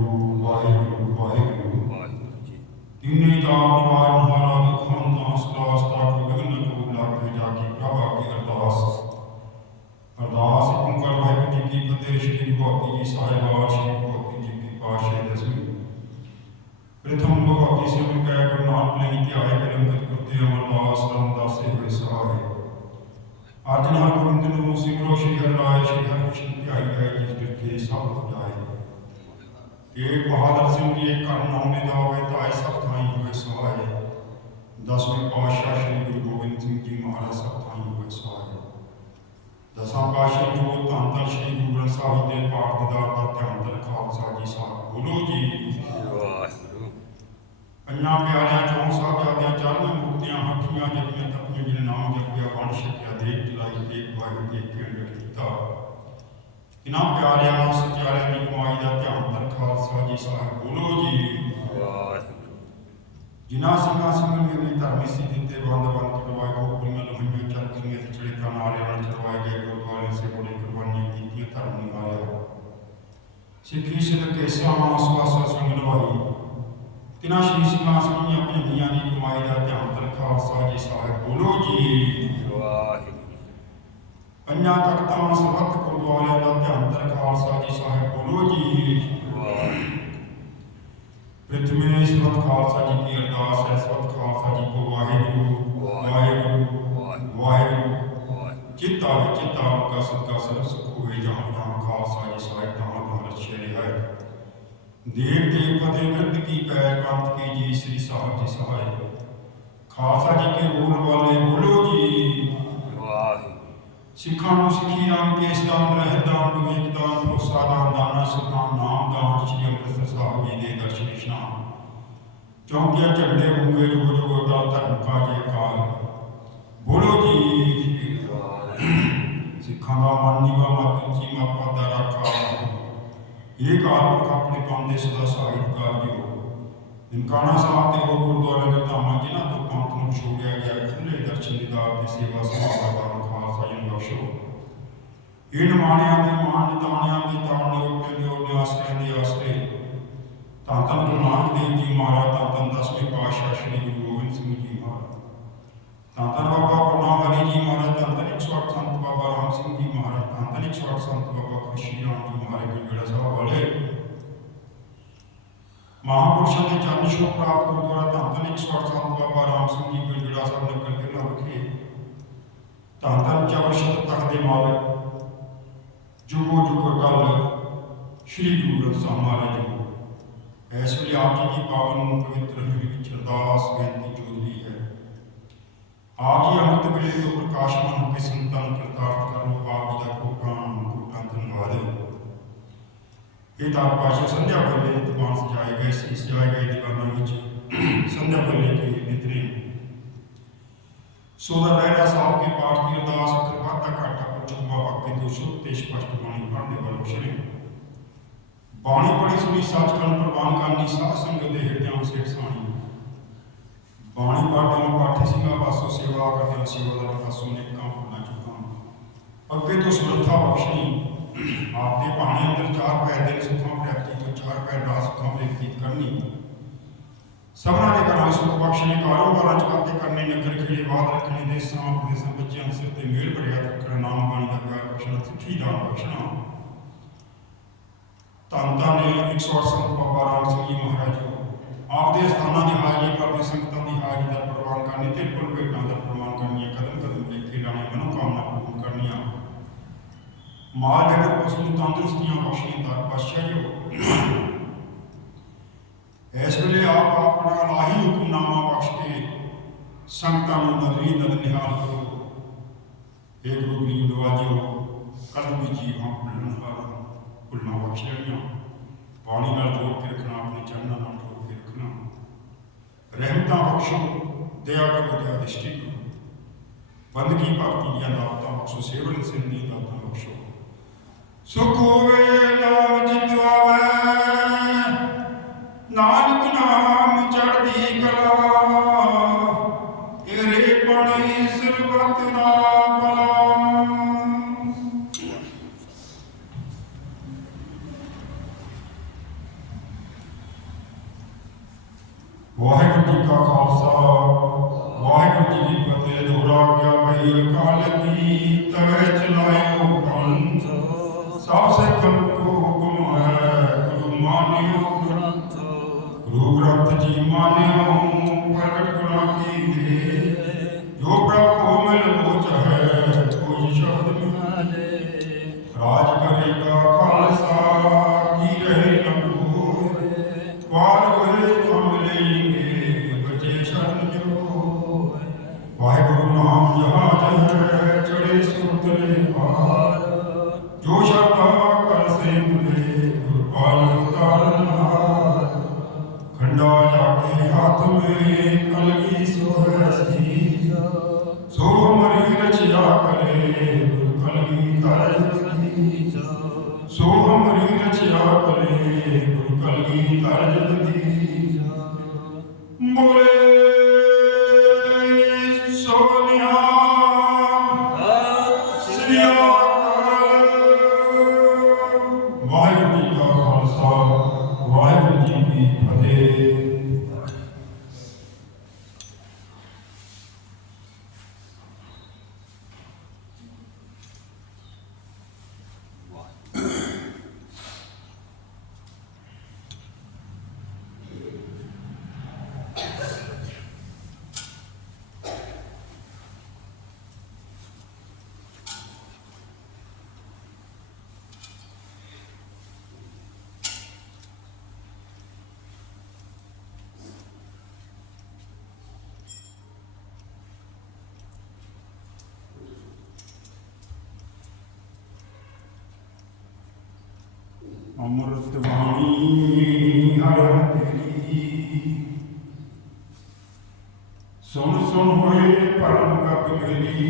ਬੋਲਣਾ ਜੀ ਸ਼੍ਰੀ ਵਾਹਿਗੁਰੂ ਵਾਹਿਗੁਰੂ ਵਾਹਿਗੁਰੂ ਵਾਹਿਗੁਰੂ ਜੀ ਤਿੰਨੇ ਦਾ ਨਿਵਾਰਨ ਹਾਰਾ ਦੁਖਾਂ ਦਾ ਸਦਾਸ ਦਾ ਵਿਗਨ ਕੋ ਲਾਗੇ ਜਾ ਕੇ ਪ੍ਰਭਾ ਕੀ ਅਰਦਾਸ ਅਰਦਾਸ ਓੰਕਾਰ ਵਾਹਿਗੁਰੂ ਜੀ ਕੀ ਫਤਿਹ ਸ਼੍ਰੀ ਭਗਵਤੀ ਜੀ ਸਾਹਿਬਾਨ ਸ਼੍ਰੀ ਭਗਵਤੀ ਜੀ ਕੀ ਪਾਸ਼ੇ ਦਸਵੀਂ ਪ੍ਰਥਮ ਭਗਵਤੀ ਸਿਮਰ ਕੈ ਗੁਰੂ ਨਾਨਕ ਲਈ ਧਿਆਏ ਕਰ ਅੰਗਤ ਕਰਤੇ ਅਮਰਦਾਸ ਰਾਮਦਾਸੇ ਹੋਏ ਸਹਾਏ ਅੱਜ ਨਾਲ ਗੋਬਿੰਦ ਨੂੰ ਸਿਮਰੋ ਸ਼੍ਰੀ ਹਰਿ ਰਾਏ ਸ਼੍ਰੀ ਹਰਿ ਕ੍ਰਿਸ਼ਨ ਧਿਆਈ ਗਏ ਜਿਸ ਬਿਰਖੇ ਸਭ ਜਾਏ ਏਕ ਬਹਾਦਰ ਸਿੰਘ ਜੀ ਘਰ ਨਾਉਨੇ ਦਾ ਹੋਵੇ ਤਾਂ ਇਹ ਸਭ ਥਾਈ ਹੋਵੇ ਸਹਾਏ ਦਸਵੇਂ ਪਾਤਸ਼ਾਹ ਸ੍ਰੀ ਗੁਰੂ ਗੋਬਿੰਦ ਸਿੰਘ ਜੀ ਮਹਾਰਾਜ ਸਭ ਥਾਈ ਹੋਵੇ ਸਹਾਏ ਦਸਾਂ ਪਾਤਸ਼ਾਹ ਜੋ ਧੰਨ ਧੰਨ ਸ੍ਰੀ ਗੁਰੂ ਗ੍ਰੰਥ ਸਾਹਿਬ ਦੇ ਪਾਠ ਦੀਦਾਰ ਦਾ ਧਿਆਨ ਦਰ ਖਾਲਸਾ ਜੀ ਸਾਹਿਬ। ਬੋਲੋ ਜੀ। ਵਾਹਿਗੁਰੂ। ਪੰਜਾਂ ਪਿਆਰਿਆਂ ਚੋਂ ਸਾਹਿਬਜ਼ਾਦਿਆਂ ਚਰਨ ਮੁਕਤੀਆਂ ਹੱਥੀਆਂ ਜਪੀਆਂ ਤਪੀਆਂ ਜਿਹਨੇ ਨਾਮ ਜਪਿਆ ਵੰਡ ਛਕਿਆ ਦੇਖ ਚਲਾਈ ਦੇਖ ਵਾਹਿਗੁਰੂ ਦੇਖ ਕੇ ਕੀਤਾ ਇਨਾਂ ਪਿਆਰਿਆਂ ਸਚਿਆਰਿਆਂ ਦੀ ਕਮਾਈ ਦਾ ਧਿਆਨ ਦਰ ਖਾਲਸਾ ਜੀ ਸਾਹਿਬ ਬੋਲੋ ਜੀ ਵਾਹਿਗੁਰੂ ਸਿੰਘਾਂ ਸਿੰਘਾਂ ਨੇ ਆਪਣੇ ਧਰਮੀ ਸੀ ਦਿੱਤੇ ਬੰਦ ਬੰਦ ਕਰਵਾਏ ਉਹ ਕੁੜੀਆਂ ਲੰਮੀਆਂ ਚਰਖੀਆਂ ਤੇ ਚੜੇ ਤਾਂ ਨਾਲ ਚੜਵਾਏ ਗਏ ਗੁਰਦੁਆਰੇ ਸੇ ਬੜੇ ਕੁਰਬਾਨੀਆਂ ਕੀਤੀਆਂ ਧਰਮ ਨਿਭਾਇਆ ਸਿੱਖੀ ਸਿੱਧ ਕੇਸਾਂ ਸਵਾਸਾ ਸਿੰਘ ਨਵਾਈ ਤਿਨਾਂ ਸ਼੍ਰੀ ਸਿੰਘਾਂ ਸਿੰਘਾਂ ਆਪਣੀ ਮੀਆਂ ਦੀ ਕਮਾਈ ਦਾ ਧਿਆਨ ਦਰ ਖਾਲਸਾ ਜੀ ਸਾਹਿਬ ਬੋਲੋ ਜੀ ਵਾਹਿਗੁਰੂ ਪੰਜਾਂ ਤਖਤਾਂ ਸਬਤ ਗੁਰਦੁਆਰਿਆਂ ਦਾ ਧਿਆਨ ਦਰ ਖਾਲਸਾ ਜੀ ਸਾਹਿਬ ਬੋਲੋ ਜੀ। ਪ੍ਰਥਮੇ ਸਬਤ ਖਾਲਸਾ ਜੀ ਕੀ ਅਰਦਾਸ ਹੈ ਸਬਤ ਖਾਲਸਾ ਜੀ ਕੋ ਵਾਹਿਗੁਰੂ ਵਾਹਿਗੁਰੂ ਵਾਹਿਗੁਰੂ। ਚਿੱਤਾ ਵਿੱਚ ਚਿੱਤਾ ਕਾ ਸਦਕਾ ਸਰਬ ਸੁਖ ਹੋਵੇ ਜਹਾਂ ਤਹਾਂ ਖਾਲਸਾ ਜੀ ਸਾਹਿਬ ਤਹਾਂ ਤਹਾਂ ਰਚੇ ਰਿਹਾ ਦੇਵ ਦੇਵ ਫਤਿਹ ਵਿਰਤ ਕੀ ਪੈਰ ਪੰਥ ਕੀ ਜੀ, ਸ੍ਰੀ ਸਾਹਿਬ ਜੀ ਸਹਾਇ। ਖਾਲਸਾ ਜੀ ਕੇ ਬੋਲ ਵਾਲੇ ਬੋਲੋ ਜੀ। ਸਿੱਖਾਂ ਨੂੰ ਸਿੱਖੀ ਨਾਮ ਕੇਸ ਦਾਨ ਰਹਿਤ ਦਾਨ ਵਿਵੇਕ ਦਾਨ ਭਰੋਸਾ ਦਾਨ ਦਾਨਾ ਸਤਨਾਮ ਨਾਮ ਦਾਨ ਸ੍ਰੀ ਅੰਮ੍ਰਿਤਸਰ ਸਾਹਿਬ ਜੀ ਦੇ ਦਰਸ਼ਨ ਇਸ਼ਨਾਨ। ਚੌਂਕੀਆਂ ਝੰਡੇ ਹੁੰਗੇ ਜੋ ਜੋ ਦਾ ਧਰਮ ਕਾ ਜੇ ਕਾਲ। ਬੋਲੋ ਜੀ। ਸਿੱਖਾਂ ਦਾ ਮਨ ਨੀਵਾ ਮਤ ਉੱਚੀ ਮਾਪਾ ਦਾ ਰਾਖਾ। ਇਹ ਕਾਲ ਪੁਰਖ ਆਪਣੇ ਪੰਨ ਦੇ ਸਦਾ ਸਾਹਿਤਕਾਰ ਜੀ ਹੋ। ਨਨਕਾਣਾ ਸਾਹਿਬ ਦੇ ਹੋਰ ਗੁਰਦੁਆਰੇ ਇਹ ਨਿਮਾਣਿਆਂ ਦੇ ਮਾਨ ਨਿਤਾਣਿਆਂ ਦੇ ਤਾਣ ਨਿਉਟੇ ਨਿਉਟੇ ਤਾਂ ਤਾਂ ਗੁਰੂ ਨਾਨਕ ਦੇਵ ਜੀ ਮਹਾਰਾਜ ਤਾਂ ਤਾਂ ਦਸਵੇਂ ਪਾਤਸ਼ਾਹ ਸ੍ਰੀ ਗੁਰੂ ਗੋਬਿੰਦ ਸਿੰਘ ਜੀ ਮਹਾਰਾਜ। ਤਾਂ ਤਾਂ ਬਾਬਾ ਗੁਰਨਾ ਹਰੀ ਜੀ ਮਹਾਰਾਜ ਤਾਂ ਤਾਂ 108 ਸੰਤ ਬਾਬਾ ਰਾਮ ਸਿੰਘ ਜੀ ਮਹਾਰਾਜ ਤਾਂ ਤਾਂ 108 ਸੰਤ ਬਾਬਾ ਖੁਸ਼ੀ ਰਾਮ ਜੀ ਮਹਾਰਾਜ ਜੀ ਸਾਹਿਬ ਵਾਲੇ। ਮਹਾਪੁਰਸ਼ਾਂ ਦੇ ਚਰਨ ਛੋਹ ਪ੍ਰਾਪਤ ਗੁਰਦੁਆਰਾ ਧੰਨ ਧੰਨ 108 ਸੰਤ ਬਾਬਾ ਰਾਮ ਸਿੰਘ ਜੀ ਗੁਰਜੜਾ ਸਾਹਿਬ ਨੇ ਕਰਦੇ ਨਾ ਵਿਖੇ। ਧੰਨ ਧੰਨ ਚਵਰ ਸ਼ਤ ਤਖਤ ਦੇ ਮਾਲਕ ਜੁਗੋ ਜੁਗ ਗੱਲ ਸ੍ਰੀ ਗੁਰੂ ਗ੍ਰੰਥ ਸਾਹਿਬ ਮਹਾਰਾਜ ਜੀ ਇਸ ਵੇਲੇ ਆਪ ਜੀ ਦੀ ਪਾਵਨ ਪਵਿੱਤਰ ਹਜ਼ੂਰੀ ਵਿੱਚ ਅਰਦਾਸ ਬੇਨਤੀ ਜੋਦਰੀ ਹੈ। ਆਪ ਜੀ ਅੰਮ੍ਰਿਤ ਵੇਲੇ ਤੋਂ ਪ੍ਰਕਾਸ਼ਮਾਨ ਹੋ ਕੇ ਸੰਤਾਂ ਨੂੰ ਕਰਤਾਰਤ ਕਰੋ ਆਪ ਜੀ ਦਾ ਕੋਟਾਂ ਕੋਟਾਂ ਧੰਨਵਾਦ ਇਹ ਤਾਂ ਪਾਸ਼ਾ ਸੰਧਿਆ ਵੇਲੇ ਦੀਵਾਨ ਸਜਾਏ ਗਏ ਸੀ। ਸਜਾਏ ਗਏ ਦੀਵਾਨਾਂ ਵਿੱਚ ਸੰਧਿਆ ਵੇਲੇ ਕੇ ਨਿਤਰੀ ਸੋ ਦਾ ਰਹਿਣਾ ਸਾਹਿਬ ਕੇ ਪਾਠ ਦੀ ਅਰਦਾਸ ਅੱਖਰ ਵਾਧਾ ਘਾਟਾ ਪੁੱਛੂਗਾ ਭਗਤੀ ਤੋਂ ਸ਼ੁੱਧ ਤੇ ਸਪਸ਼ਟ ਬਾਣੀ ਪੜ੍ਹਨੇ ਵਾਲੋ ਸ਼ਰੇ ਬਾਣੀ ਪੜ੍ਹੀ ਸੁਣੀ ਸੱਚਖੰਡ ਪ੍ਰਵਾਨ ਕਰਨੀ ਸਾਧ ਸੰਗਤ ਦੇ ਹਿਰਦਿਆਂ ਵਿੱਚ ਸਾਣੀ। ਬਾਣੀ ਪੜ੍ਹਦਿਆਂ ਪਾਠੀ ਸਿੰਘਾਂ ਪਾਸੋਂ ਸੇਵਾ ਕਰਦਿਆਂ ਸੇਵਾਦਾਰਾਂ ਪਾਸੋਂ ਨੇਕਾਂ ਫੁੱਲਾਂ ਚੁੱਕਾਂ। ਅੱਗੇ ਤੋਂ ਸਮਰੱਥਾ ਬਖਸ਼ਣੀ। ਆਪ ਦੇ ਬਾਣੀ ਅੰਦਰ ਚਾਰ ਪੈਰ ਦੇ ਸੁਖਾਂ ਪ੍ਰਾਪਤੀ ਤੋਂ ਚਾਰ ਪੈਰ ਦਾ ਸੁਖਾਂ ਪ੍ਰਾਪਤੀ ਕਰਨੀ। ਸਭਨਾ ਦੇ ਘਰਾਂ ਸੁਖ ਬਖਸ਼ਣੇ ਕਾਰੋਬਾਰਾਂ ਚ ਕਾਤੇ ਕਰਨੇ ਨਗਰ ਖੇੜੇ ਬਾਦ ਰੱਖਣੇ ਦੇਸਾਂ ਪ੍ਰਦੇਸਾਂ ਬੱਚਿਆਂ ਸਿਰ ਤੇ ਮੇਲ ਭਰਿਆ ਰੱਖਣਾ ਨਾਮ ਬਾਣੀ ਦਾ ਪਿਆਰ ਬਖਸ਼ਣਾ ਸਿੱਖੀ ਦਾਨ ਬਖਸ਼ਣਾ। ਧੰਨ ਧੰਨ 108 ਸੰਤ ਬਾਬਾ ਰਾਮ ਸਿੰਘ ਜੀ ਮਹਾਰਾਜ ਆਪ ਦੇ ਸਥਾਨਾਂ ਦੀ ਹਾਜ਼ਰੀ ਪਰ ਸੰਗਤਾਂ ਦੀ ਹਾਜ਼ਰੀ ਦਾ ਪ੍ਰਵਾਨ ਕਰਨੀ ਤੇ ਪੁਰ ਭੇਟਾਂ ਦਾ ਪ੍ਰਵਾਨ ਕਰਨੀਆਂ ਕਦਮ ਕਦਮ ਦੇਖੇ ਲਾਣੇ ਮਨੋ ਕਾਮਨਾ ਪੂਰਨ ਕਰਨੀਆਂ। ਮਾਲ ਜਗਤ ਪਸ਼ੂ ਨੂੰ ਤੰਦਰੁਸਤੀਆਂ ਬਖਸ਼ੀਆਂ ਦਾ ਪਾਤਸ਼ਾਹ ਜੀ ਇਸ ਵੇਲੇ ਆਪ ਆਪਣਾ ਲਾਹੀ ਹੁਕਮਨਾਮਾ ਬਖਸ਼ ਕੇ ਸੰਗਤਾਂ ਨੂੰ ਨਦਰੀ ਨਦ ਨਿਹਾਲ ਕਰੋ। ਇਹ ਗੁਰੂ ਗਰੀਬ ਨਵਾਜਿਓ ਕਲਮ ਦੀ ਜੀਵ ਹਾਂ ਭੁੱਲਣ ਹਾਰਾ ਬਖਸ਼ਣੀਆਂ। ਬਾਣੀ ਨਾਲ ਜੋੜ ਕੇ ਰੱਖਣਾ, ਆਪਣੇ ਚਰਨਾਂ ਨਾਲ ਜੋੜ ਕੇ ਰੱਖਣਾ। ਰਹਿਮਤਾਂ ਬਖਸ਼ੋ, ਦਇਆ ਕਰੋ, ਦਇਆ ਦ੍ਰਿਸ਼ਟੀ ਕਰੋ। ਬੰਦਗੀ ਭਗਤੀ ਦੀਆਂ ਦਾਤਾਂ ਬਖਸ਼ੋ, ਸੇਵਨ ਸਿੰਘ ਦੀਆਂ ਦਾਤਾਂ ਬਖਸ਼ੋ। ਸੁਖ ਹੋਵੇ ਰਾਜ ਕਰੇਗਾ ਗੁਰੂ ਕਲਗੀ ਧਰ ਜਦ ਅੰਮ੍ਰਿਤ ਵਾਣੀ ਹਰਿ ਤੇਰੀ। ਸੁਣ ਸੁਣ ਹੋਏ ਪਰਮ ਕਪਿ ਕਲੀ